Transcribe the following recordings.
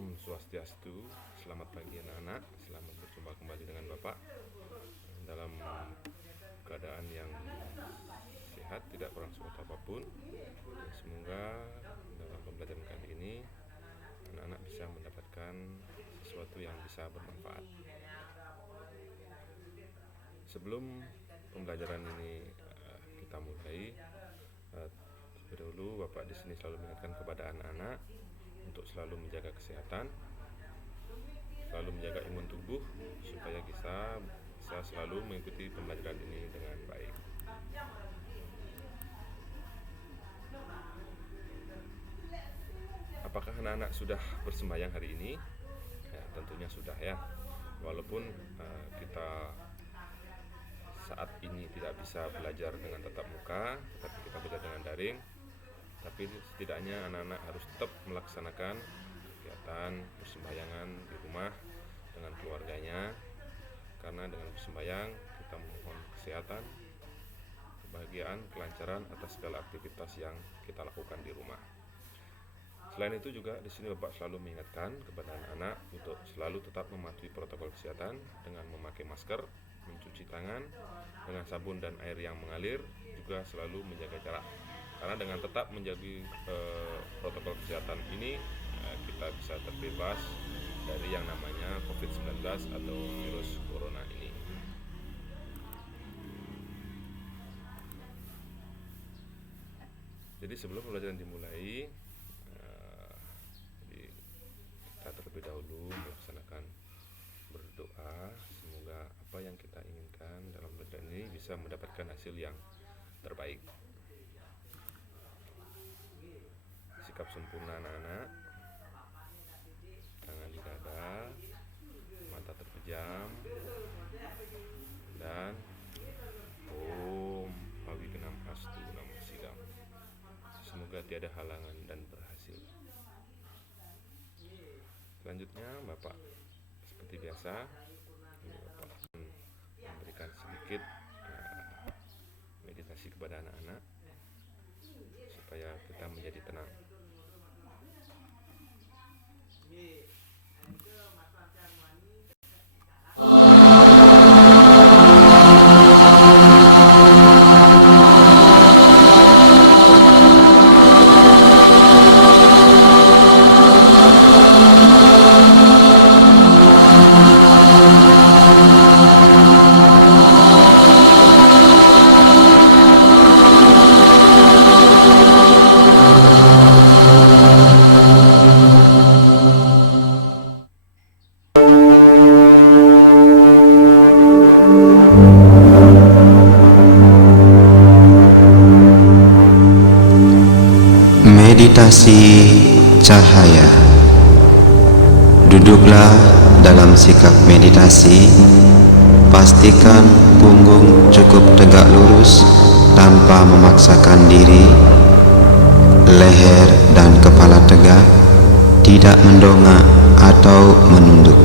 Om Swastiastu, selamat pagi anak-anak, selamat berjumpa kembali dengan Bapak dalam keadaan yang sehat, tidak kurang suatu apapun. Dan semoga dalam pembelajaran kali ini anak-anak bisa mendapatkan sesuatu yang bisa bermanfaat. Sebelum pembelajaran ini kita mulai, dahulu Bapak di sini selalu mengingatkan kepada anak-anak untuk selalu menjaga kesehatan, selalu menjaga imun tubuh supaya kita bisa selalu mengikuti pembelajaran ini dengan baik. Apakah anak-anak sudah bersembahyang hari ini? Ya, tentunya sudah ya. Walaupun kita saat ini tidak bisa belajar dengan tatap muka, tetapi kita belajar dengan daring. Tapi setidaknya anak-anak harus tetap melaksanakan kegiatan persembahyangan di rumah dengan keluarganya, karena dengan bersembahyang kita memohon kesehatan, kebahagiaan, kelancaran atas segala aktivitas yang kita lakukan di rumah. Selain itu juga di sini Bapak selalu mengingatkan kepada anak-anak untuk selalu tetap mematuhi protokol kesehatan dengan memakai masker, mencuci tangan dengan sabun dan air yang mengalir, juga selalu menjaga jarak. Karena dengan tetap menjaga protokol kesehatan ini, kita bisa terbebas dari yang namanya COVID-19 atau virus corona ini. Jadi sebelum pembelajaran dimulai, kita terlebih dahulu melaksanakan berdoa, semoga apa yang kita inginkan dalam pembelajaran ini bisa mendapatkan hasil yang terbaik. Sikap sempurna anak-anak, tangan di dada, mata terpejam, dan Om Pawignam Astu Namo Sidam. Semoga tiada halangan dan berhasil. Selanjutnya Bapak seperti biasa, Bapak akan memberikan sedikit meditasi kepada anak-anak supaya kita menjadi tenang. Meditasi cahaya. Duduklah dalam sikap meditasi. Pastikan punggung cukup tegak lurus tanpa memaksakan diri. Leher dan kepala tegak, tidak mendongak atau menunduk.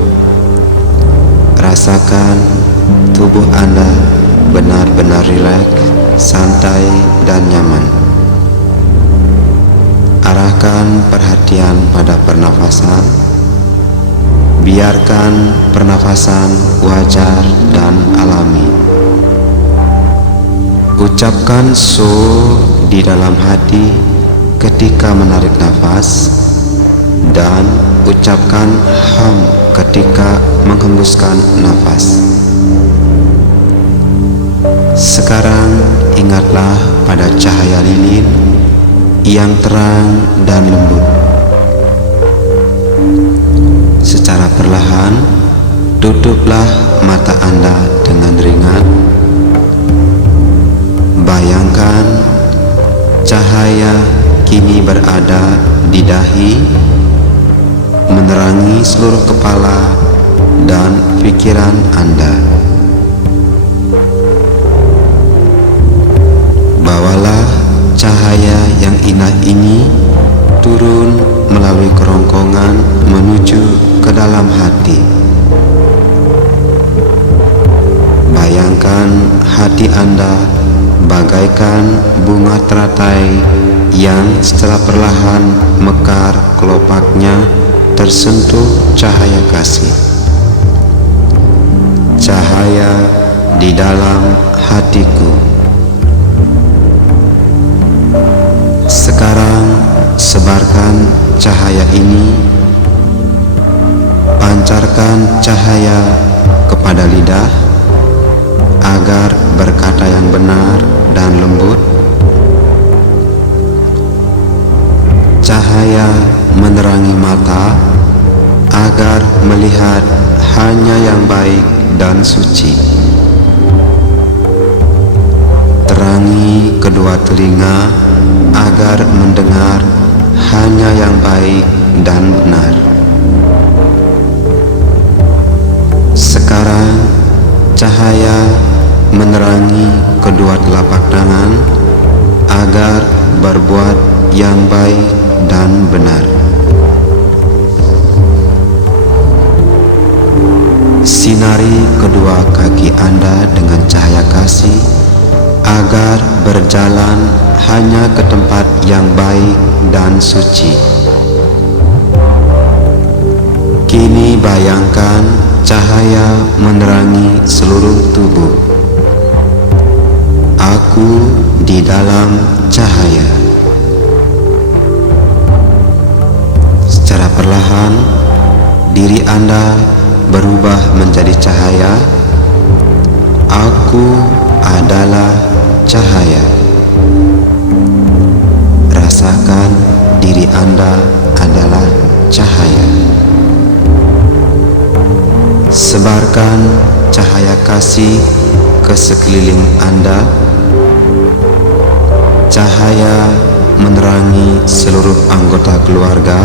Rasakan tubuh Anda benar-benar rileks, santai dan nyaman. Arahkan perhatian pada pernafasan. Biarkan pernafasan wajar dan alami. Ucapkan so di dalam hati ketika menarik nafas, dan ucapkan ham ketika menghembuskan nafas. Sekarang ingatlah pada cahaya lilin yang terang dan lembut. Secara perlahan, tutuplah mata Anda dengan ringan. Bayangkan cahaya kini berada di dahi, menerangi seluruh kepala dan pikiran Anda. Bawalah cahaya yang indah ini turun melalui kerongkongan menuju ke dalam hati. Bayangkan hati Anda bagaikan bunga teratai yang secara perlahan mekar kelopaknya tersentuh cahaya kasih. Cahaya di dalam hatiku. Sekarang sebarkan cahaya ini, pancarkan cahaya kepada lidah agar berkata yang benar dan lembut. Cahaya menerangi mata agar melihat hanya yang baik dan suci. Terangi kedua telinga agar mendengar hanya yang baik dan benar. Sekarang cahaya menerangi kedua telapak tangan agar berbuat yang baik dan benar. Sinari kedua kaki Anda dengan cahaya kasih agar berjalan hanya ke tempat yang baik dan suci. Kini bayangkan cahaya menerangi seluruh tubuh. Aku di dalam cahaya. Secara perlahan, diri Anda berubah menjadi cahaya. Aku adalah cahaya. Rasakan diri Anda adalah cahaya. Sebarkan cahaya kasih ke sekeliling Anda. Cahaya menerangi seluruh anggota keluarga,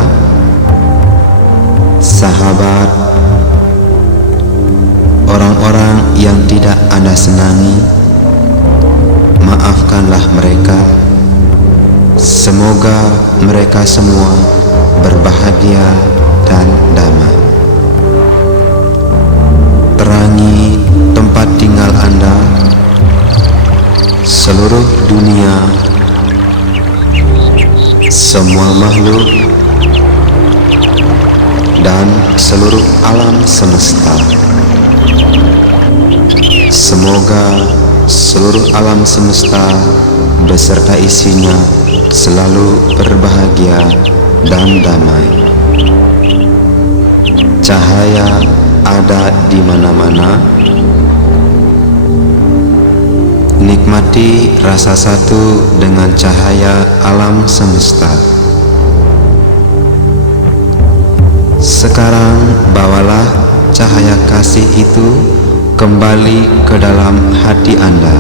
sahabat, orang-orang yang tidak Anda senangi. Maafkanlah mereka. Semoga mereka semua berbahagia dan damai. Terangi tempat tinggal Anda, seluruh dunia, semua makhluk, dan seluruh alam semesta. Semoga seluruh alam semesta beserta isinya selalu berbahagia dan damai. Cahaya ada di mana-mana. Nikmati rasa satu dengan cahaya alam semesta. Sekarang bawalah cahaya kasih itu kembali ke dalam hati Anda.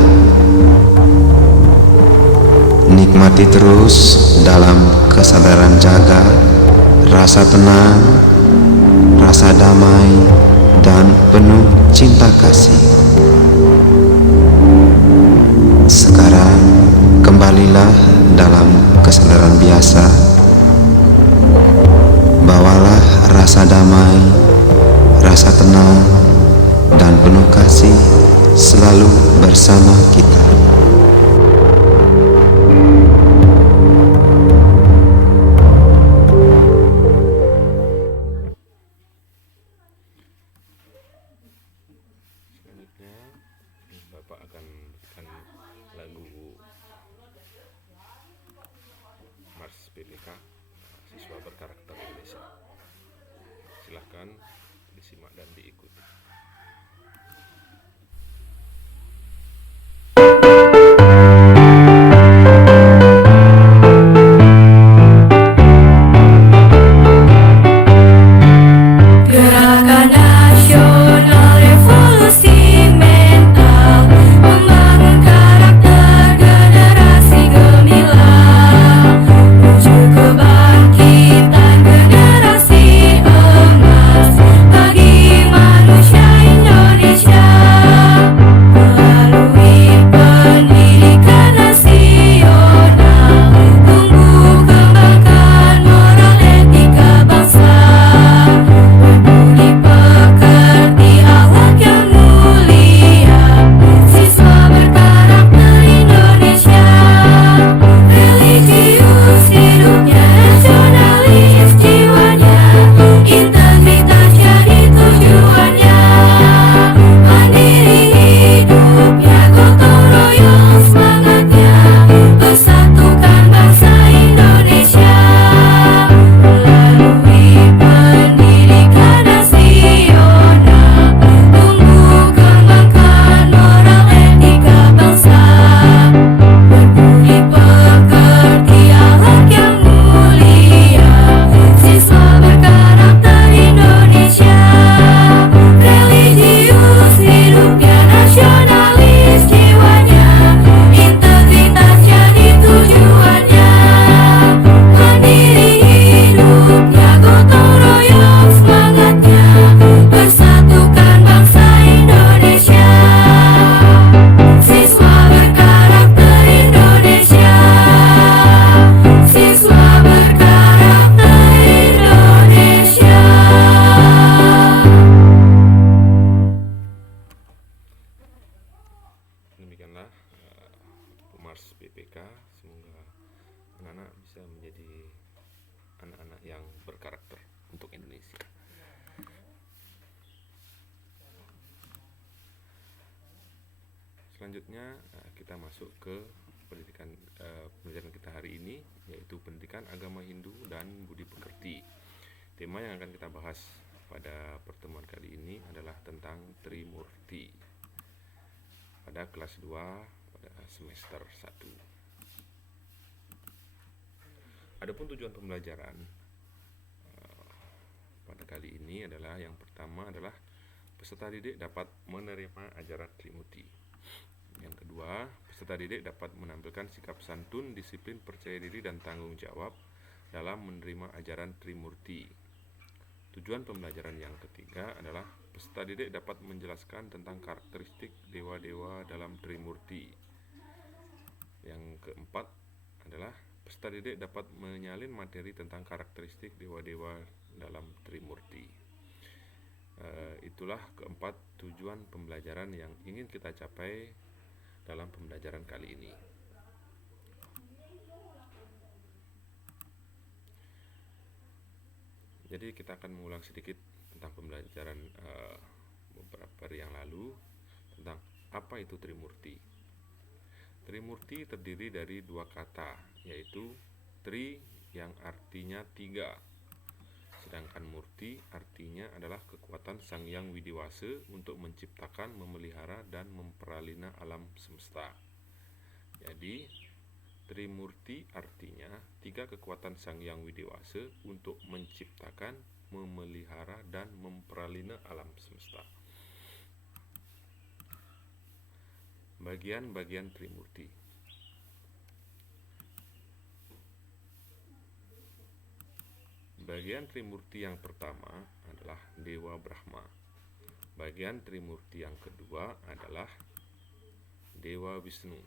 Nikmati terus dalam kesadaran jaga, rasa tenang, rasa damai, dan penuh cinta kasih. Sekarang kembalilah dalam kesadaran biasa. Bawalah rasa damai, rasa tenang, dan penuh kasih selalu bersama kita. Selanjutnya, Bapak akan memberikan lagu Mars PPK Siswa Berkarakter Indonesia. Silahkan disimak dan diikuti. Gerakan nasional revolusi mental membangun karakter generasi gemilang menuju kebangkitan generasi emas bagi manusia berkarakter untuk Indonesia. Selanjutnya kita masuk ke pelajaran kita hari ini, yaitu pendidikan agama Hindu dan budi pekerti. Tema yang akan kita bahas pada pertemuan kali ini adalah tentang Trimurti pada kelas 2 pada semester 1. Adapun tujuan pembelajaran pada kali ini adalah, yang pertama adalah peserta didik dapat menerima ajaran Trimurti. Yang kedua, peserta didik dapat menampilkan sikap santun, disiplin, percaya diri, dan tanggung jawab dalam menerima ajaran Trimurti. Tujuan pembelajaran yang ketiga adalah peserta didik dapat menjelaskan tentang karakteristik dewa-dewa dalam Trimurti. Yang keempat adalah peserta didik dapat menyalin materi tentang karakteristik dewa-dewa dalam Trimurti. Itulah keempat tujuan pembelajaran yang ingin kita capai dalam pembelajaran kali ini. Jadi kita akan mengulang sedikit tentang pembelajaran beberapa hari yang lalu tentang apa itu Trimurti. Trimurti terdiri dari dua kata, yaitu tri yang artinya tiga, sedangkan murti artinya adalah kekuatan Sang Hyang Widiwasa untuk menciptakan, memelihara, dan memperalina alam semesta. Jadi Trimurti artinya tiga kekuatan Sang Hyang Widiwasa untuk menciptakan, memelihara, dan memperalina alam semesta. Bagian-bagian Trimurti. Bagian Trimurti yang pertama adalah Dewa Brahma. Bagian Trimurti yang kedua adalah Dewa Wisnu.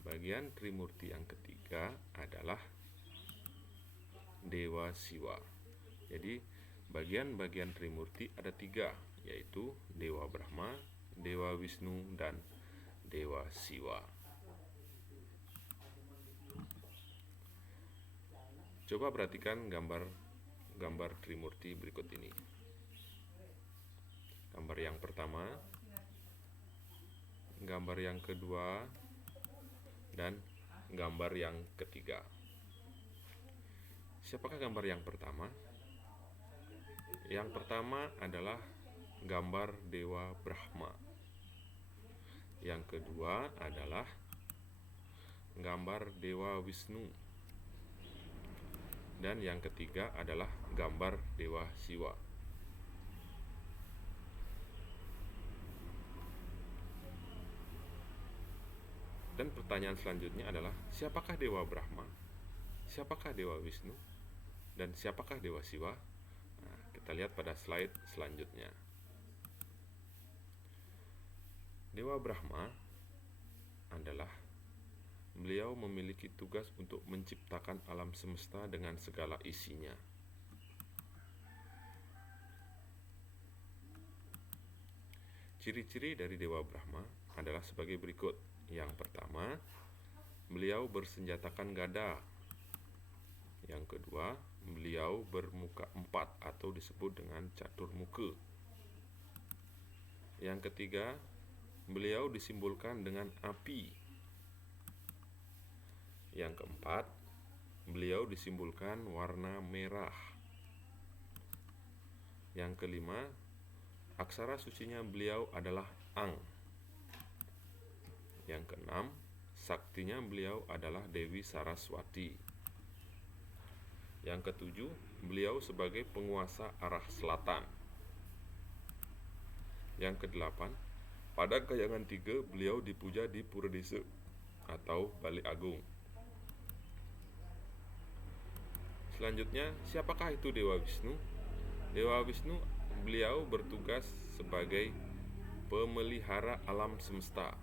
Bagian Trimurti yang ketiga adalah Dewa Siwa. Jadi bagian-bagian Trimurti ada tiga, yaitu Dewa Brahma, Dewa Wisnu, dan Dewa Siwa. Coba perhatikan gambar Trimurti berikut ini. Gambar yang pertama, gambar yang kedua, dan gambar yang ketiga. Siapakah gambar yang pertama? Yang pertama adalah gambar Dewa Brahma. Yang kedua adalah gambar Dewa Wisnu. Dan yang ketiga adalah gambar Dewa Siwa. Dan pertanyaan selanjutnya adalah, siapakah Dewa Brahma? Siapakah Dewa Wisnu? Dan siapakah Dewa Siwa? Nah, kita lihat pada slide selanjutnya. Dewa Brahma adalah beliau memiliki tugas untuk menciptakan alam semesta dengan segala isinya. Ciri-ciri dari Dewa Brahma adalah sebagai berikut. Yang pertama, beliau bersenjatakan gada. Yang kedua, beliau bermuka 4 atau disebut dengan caturmuka. Yang ketiga, beliau disimbolkan dengan api. Yang keempat, beliau disimbolkan warna merah. Yang kelima, aksara sucinya beliau adalah Ang. Yang keenam, saktinya beliau adalah Dewi Saraswati. Yang ketujuh, beliau sebagai penguasa arah selatan. Yang kedelapan, pada kayangan 3 beliau dipuja di Pura Desa atau Balik Agung. Selanjutnya, siapakah itu Dewa Wisnu? Dewa Wisnu, beliau bertugas sebagai pemelihara alam semesta.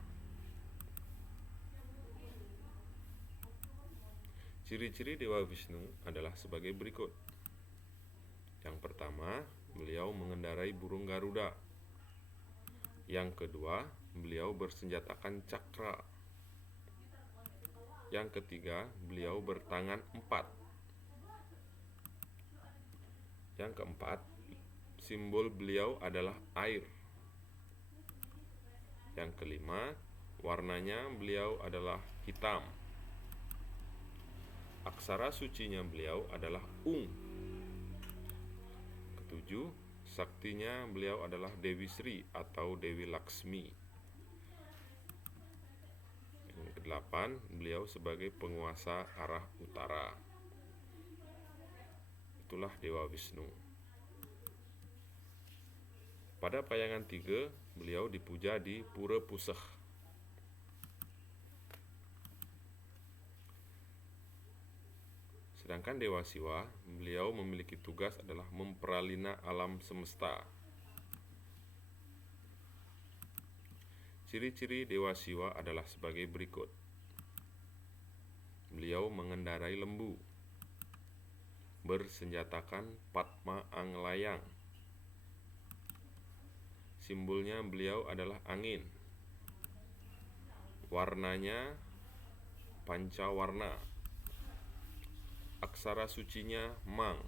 Ciri-ciri Dewa Wisnu adalah sebagai berikut. Yang pertama, beliau mengendarai burung Garuda. Yang kedua, beliau bersenjatakan cakra. Yang ketiga, beliau bertangan 4. Yang keempat, simbol beliau adalah air. Yang kelima, warnanya beliau adalah hitam. Aksara sucinya beliau adalah Ung. Ketujuh, saktinya beliau adalah Dewi Sri atau Dewi Laksmi. Yang kedelapan, beliau sebagai penguasa arah utara. Itulah Dewa Wisnu. Pada payangan 3, beliau dipuja di Pura Puseh. Sedangkan Dewa Siwa, beliau memiliki tugas adalah memperalina alam semesta. Ciri-ciri Dewa Siwa adalah sebagai berikut. Beliau mengendarai lembu, bersenjatakan Padma Anglayang. Simbolnya beliau adalah angin. Warnanya pancawarna. Aksara sucinya Mang.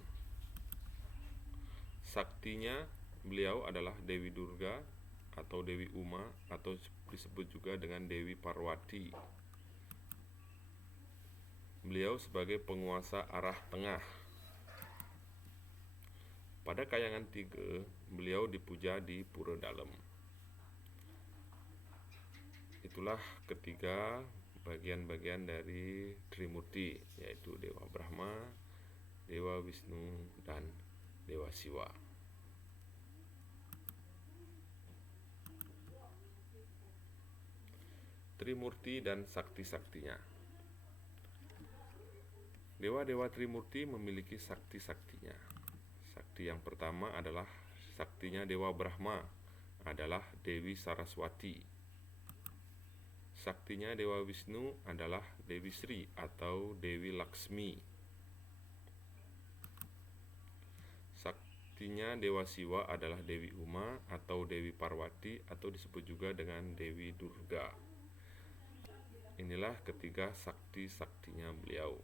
Saktinya beliau adalah Dewi Durga atau Dewi Uma atau disebut juga dengan Dewi Parwati. Beliau sebagai penguasa arah tengah. Pada kayangan 3, beliau dipuja di Pura Dalem. Itulah ketiga bagian-bagian dari Trimurti, yaitu Dewa Brahma, Dewa Wisnu, dan Dewa Siwa. Trimurti dan sakti-saktinya. Dewa-dewa Trimurti memiliki sakti-saktinya. Sakti yang pertama adalah saktinya Dewa Brahma, adalah Dewi Saraswati. Saktinya Dewa Wisnu adalah Dewi Sri atau Dewi Laksmi. Saktinya Dewa Siwa adalah Dewi Uma atau Dewi Parwati atau disebut juga dengan Dewi Durga. Inilah ketiga sakti-saktinya beliau.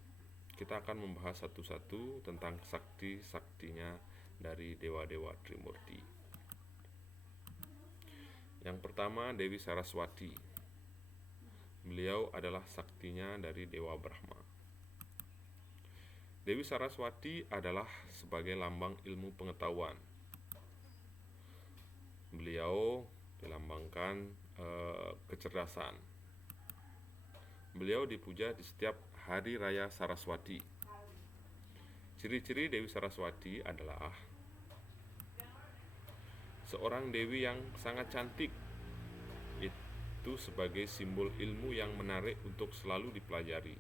Kita akan membahas satu-satu tentang sakti-saktinya dari dewa-dewa Trimurti. Yang pertama, Dewi Saraswati. Beliau adalah saktinya dari Dewa Brahma. Dewi Saraswati adalah sebagai lambang ilmu pengetahuan. Beliau dilambangkan kecerdasan. Beliau dipuja di setiap hari raya Saraswati. Ciri-ciri Dewi Saraswati adalah seorang dewi yang sangat cantik. Itu sebagai simbol ilmu yang menarik untuk selalu dipelajari.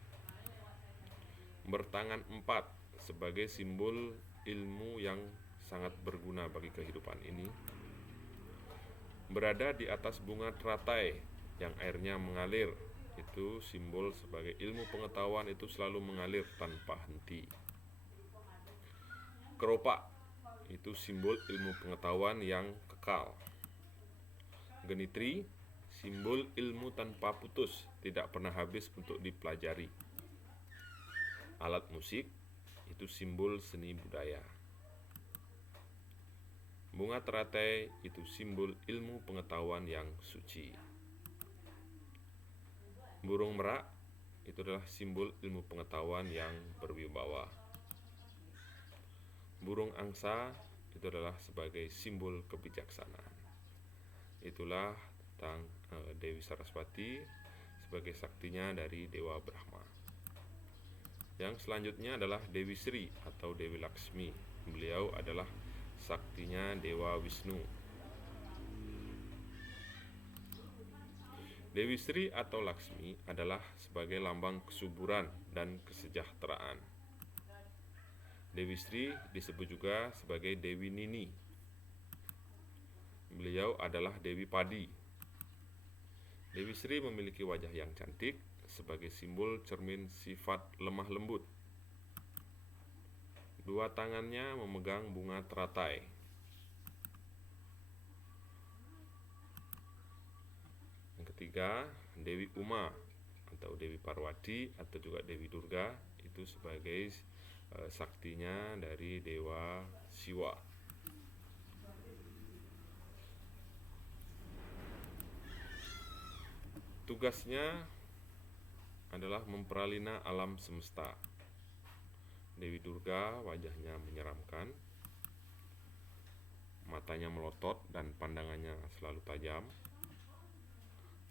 Bertangan 4 sebagai simbol ilmu yang sangat berguna bagi kehidupan ini. Berada di atas bunga teratai yang airnya mengalir, itu simbol sebagai ilmu pengetahuan itu selalu mengalir tanpa henti. Keropak, itu simbol ilmu pengetahuan yang kekal. Genitri, simbol ilmu tanpa putus, tidak pernah habis untuk dipelajari. Alat musik, itu simbol seni budaya. Bunga teratai, itu simbol ilmu pengetahuan yang suci. Burung merak, itu adalah simbol ilmu pengetahuan yang berwibawa. Burung angsa, itu adalah sebagai simbol kebijaksanaan. Itulah tentang Dewi Saraswati sebagai saktinya dari Dewa Brahma. Yang selanjutnya adalah Dewi Sri atau Dewi Laksmi. Beliau adalah saktinya Dewa Wisnu. Dewi Sri atau Laksmi adalah sebagai lambang kesuburan dan kesejahteraan. Dewi Sri disebut juga sebagai Dewi Nini. Beliau adalah Dewi Padi. Dewi Sri memiliki wajah yang cantik sebagai simbol cermin sifat lemah lembut. Dua tangannya memegang bunga teratai. Yang ketiga, Dewi Uma atau Dewi Parwati atau juga Dewi Durga, itu sebagai saktinya dari Dewa Siwa. Tugasnya adalah memperalina alam semesta. Dewi Durga wajahnya menyeramkan, matanya melotot dan pandangannya selalu tajam.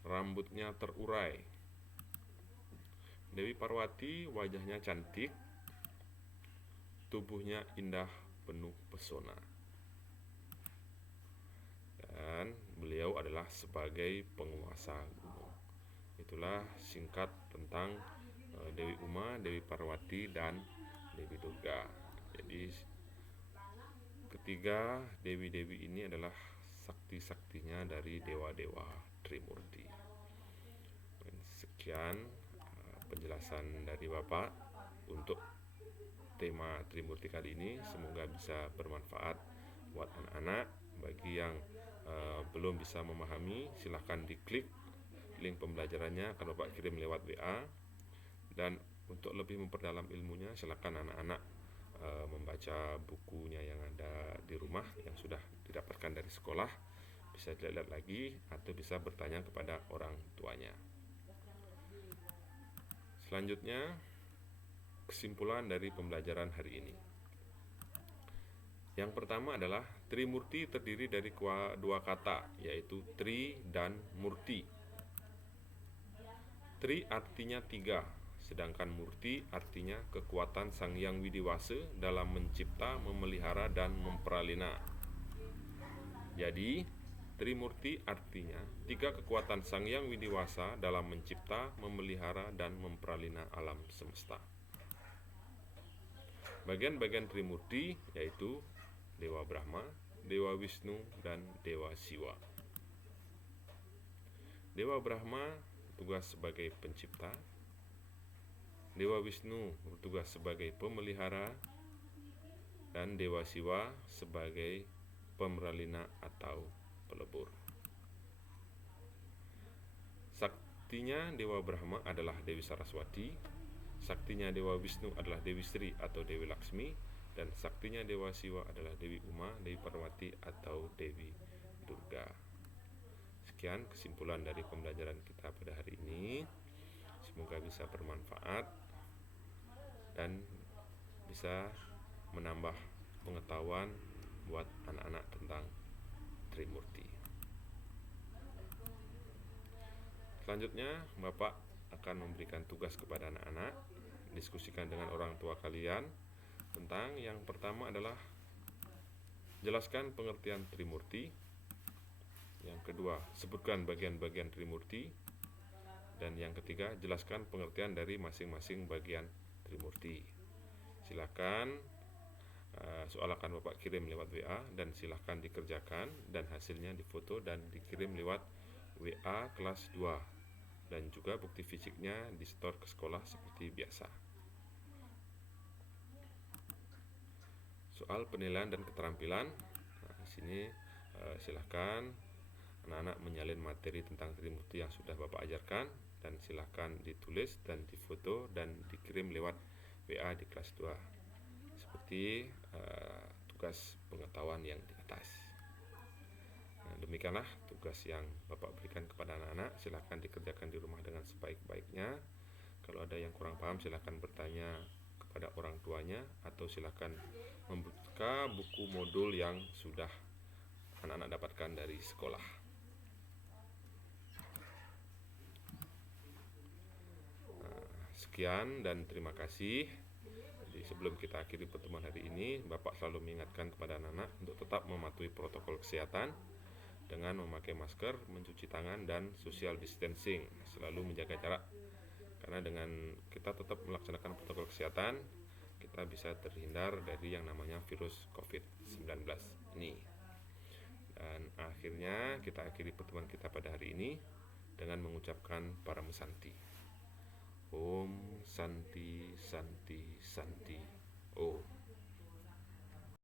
Rambutnya terurai. Dewi Parwati wajahnya cantik, tubuhnya indah penuh pesona. Dan beliau adalah sebagai penguasa gunung. Itulah singkat tentang Dewi Uma, Dewi Parwati, dan Dewi Durga. Jadi ketiga dewi-dewi ini adalah sakti-saktinya dari dewa-dewa Trimurti. Sekian penjelasan dari Bapak untuk tema Trimurti kali ini. Semoga bisa bermanfaat buat anak-anak. Bagi yang belum bisa memahami, silahkan diklik link pembelajarannya akan Bapak kirim lewat WA. Dan untuk lebih memperdalam ilmunya, silahkan anak-anak membaca bukunya yang ada di rumah yang sudah didapatkan dari sekolah. Bisa dilihat lagi atau bisa bertanya kepada orang tuanya. Selanjutnya, kesimpulan dari pembelajaran hari ini. Yang pertama adalah Trimurti terdiri dari dua kata, yaitu Tri dan Murti. Tri artinya tiga, sedangkan Murti artinya kekuatan Sang Hyang Widiwasa dalam mencipta, memelihara, dan memperalina. Jadi, Trimurti artinya tiga kekuatan Sang Hyang Widiwasa dalam mencipta, memelihara, dan memperalina alam semesta. Bagian-bagian Trimurti yaitu Dewa Brahma, Dewa Wisnu, dan Dewa Siwa. Dewa Brahma bertugas sebagai pencipta, Dewa Wisnu bertugas sebagai pemelihara, dan Dewa Siwa sebagai pemeralina atau pelebur. Saktinya Dewa Brahma adalah Dewi Saraswati, saktinya Dewa Wisnu adalah Dewi Sri atau Dewi Laksmi, dan saktinya Dewa Siwa adalah Dewi Uma, Dewi Parwati atau Dewi Durga. Sekian kesimpulan dari pembelajaran kita pada hari ini. Semoga bisa bermanfaat dan bisa menambah pengetahuan buat anak-anak tentang Trimurti. Selanjutnya, Bapak akan memberikan tugas kepada anak-anak, diskusikan dengan orang tua kalian tentang yang pertama adalah jelaskan pengertian Trimurti. Yang kedua, sebutkan bagian-bagian Trimurti. Dan yang ketiga, jelaskan pengertian dari masing-masing bagian Trimurti. Silakan soal akan Bapak kirim lewat WA dan silakan dikerjakan dan hasilnya difoto dan dikirim lewat WA kelas 2 dan juga bukti fisiknya di store ke sekolah seperti biasa. Soal penilaian dan keterampilan, di sini silahkan anak-anak menyalin materi tentang Trimurti yang sudah Bapak ajarkan dan silahkan ditulis dan difoto dan dikirim lewat WA di kelas 2 seperti tugas pengetahuan yang di atas. Nah, demikianlah tugas yang Bapak berikan kepada anak-anak. Silahkan dikerjakan di rumah dengan sebaik-baiknya. Kalau ada yang kurang paham silahkan bertanya kepada orang tuanya atau silakan membuka buku modul yang sudah anak-anak dapatkan dari sekolah. Sekian dan terima kasih. Jadi sebelum kita akhiri pertemuan hari ini, Bapak selalu mengingatkan kepada anak-anak untuk tetap mematuhi protokol kesehatan dengan memakai masker, mencuci tangan, dan social distancing, selalu menjaga jarak. Karena dengan kita tetap melaksanakan protokol kesehatan, kita bisa terhindar dari yang namanya virus COVID-19 ini. Dan akhirnya kita akhiri pertemuan kita pada hari ini dengan mengucapkan Paramu Santi. Om Santi Santi Santi Om.